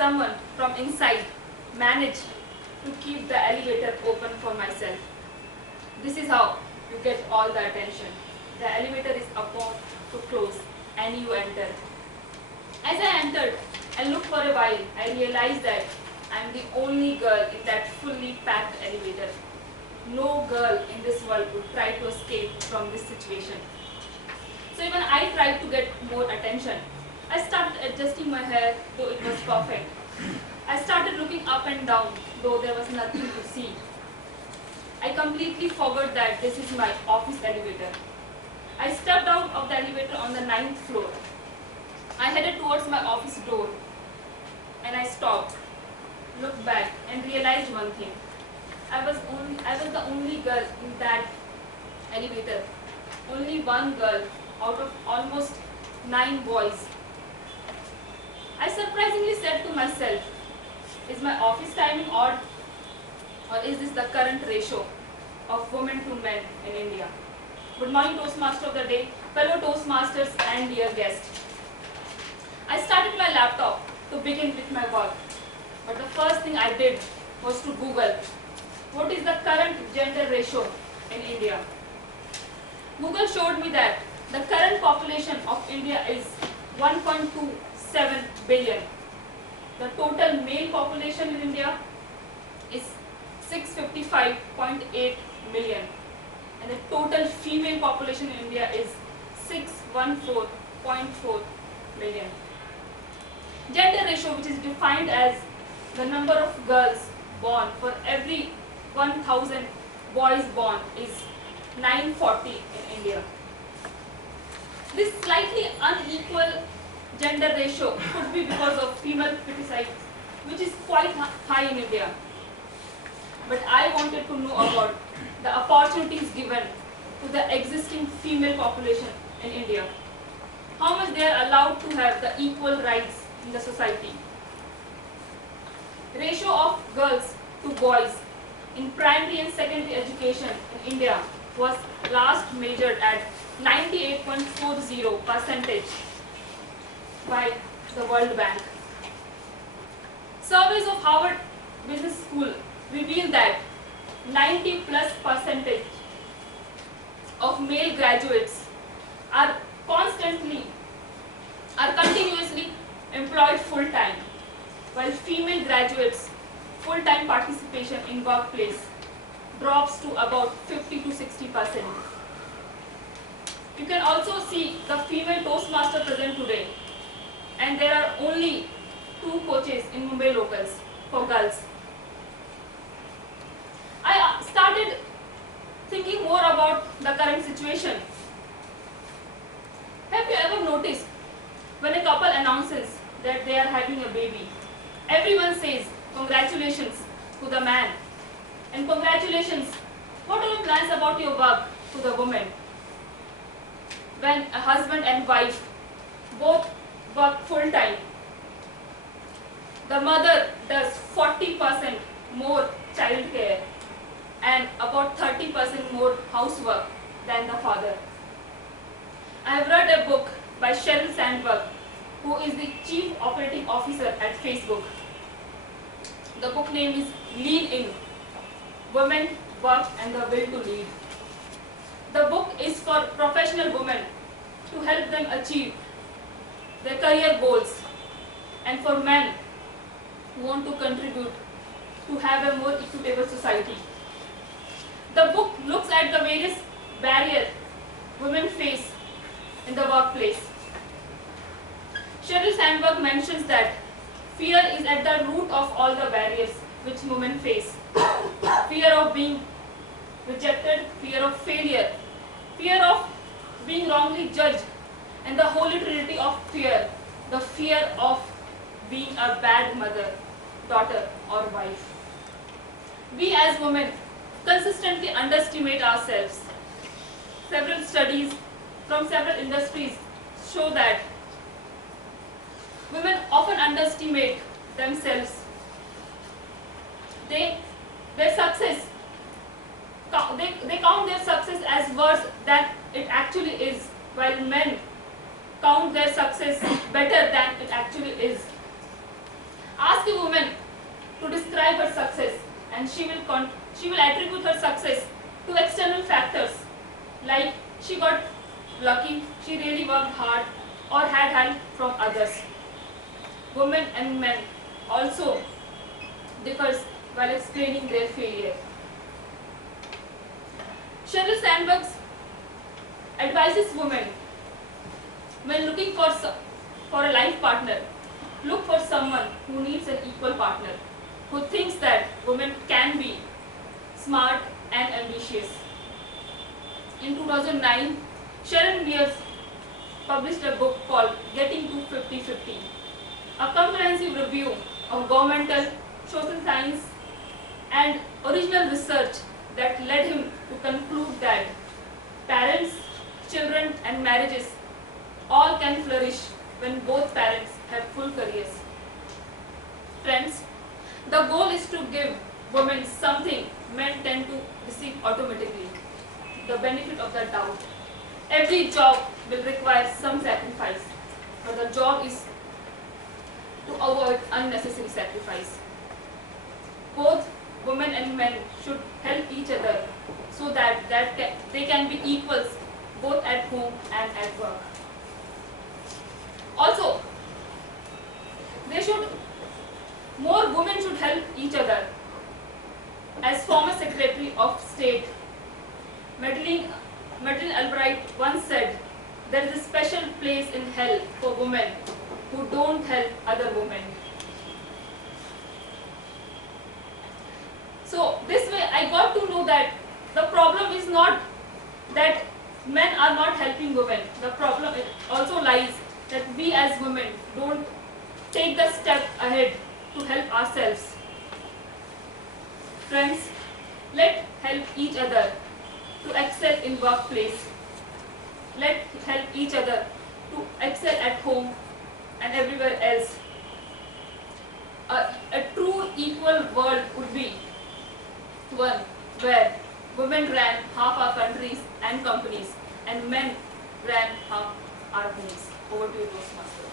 someone from inside managed to keep the elevator open for myself. This is how you get all the attention. The elevator is about to close and you enter. As I entered and looked for a while, I realized that I am the only girl in that fully packed elevator. No girl in this world would try to escape from this situation. So even I tried to get more attention. I started adjusting my hair, though it was perfect. I started looking up and down, though there was nothing to see. I completely forgot that this is my office elevator. I stepped out of the elevator on the 9th floor. I headed towards my office door and I stopped, looked back and realized one thing. I was the only girl in that elevator. Only one girl out of almost 9 boys. I surprisingly said to myself, is my office timing odd, or is this the current ratio of women to men in India? Good morning, Toastmaster of the day, fellow Toastmasters and dear guests. I started my laptop to begin with my work, but the first thing I did was to Google what is the current gender ratio in India. Google showed me that the current population of India is 1.27 billion. The total male population in India is 655.8 million. And the total female population in India is 614.4 million. Gender ratio, which is defined as the number of girls born for every 1,000 boys born, is 940 in India. This slightly unequal gender ratio could be because of female feticide, which is quite high in India. But I wanted to know about the opportunities given to the existing female population in India. How much they are allowed to have the equal rights in the society. Ratio of girls to boys in primary and secondary education in India was last measured at 98.40% by the World Bank. Surveys of Harvard Business School reveal that 90+% of male graduates are continuously employed full-time, while female graduates' full-time participation in workplace drops to about 50 to 60%. You can also see the female Toastmaster present today, and there are only 2 coaches in Mumbai locals for girls. I started thinking more about the current situation. Have you ever noticed when a couple announces that they are having a baby, everyone says congratulations to the man and congratulations, what are your plans about your work, to the woman? When a husband and wife both work full time, the mother does 40% more child care and about 30% more housework than the father. I have read a book by Sheryl Sandberg, who is the Chief Operating Officer at Facebook. The book name is Lean In, Women, Work and the Will to Lead. The book is for professional women to help them achieve their career goals, and for men who want to contribute to have a more equitable society. The book looks at the various barriers women face in the workplace. Sheryl Sandberg mentions that fear is at the root of all the barriers which women face. Fear of being rejected, fear of failure, fear of being wrongly judged, and the holy trinity of fear, the fear of being a bad mother, daughter or wife. We as women consistently underestimate ourselves. Several studies from several industries show that women often underestimate themselves. They count their success as worse than it actually is, while men count their success better than it actually is. Ask help from others. Women and men also differs while explaining their failure. Sheryl Sandberg advises women when looking for a life partner, look for someone who needs an equal partner, who thinks that women can be smart and ambitious. In 2009, Sharon Mears published a book called Getting to 50-50, a comprehensive review of governmental, social science and original research that led him to conclude that parents, children and marriages all can flourish when both parents have full careers. Friends, the goal is to give women something men tend to receive automatically, the benefit of the doubt. Every job will require some sacrifice, but the job is to avoid unnecessary sacrifice. Both women and men should help each other so that they can be equals both at home and at work. Also, more women should help each other. As former Secretary of State Madeleine Albright once said, there is a special place in hell for women who don't help other women. So this way I got to know that the problem is not that men are not helping women. The problem also lies that we as women don't take the step ahead to help ourselves. Friends, let's help each other to excel in workplace. Let's help each other to excel at home and everywhere else. A true equal world would be one where women ran half our countries and companies and men ran half our homes. Over to you, Toastmaster.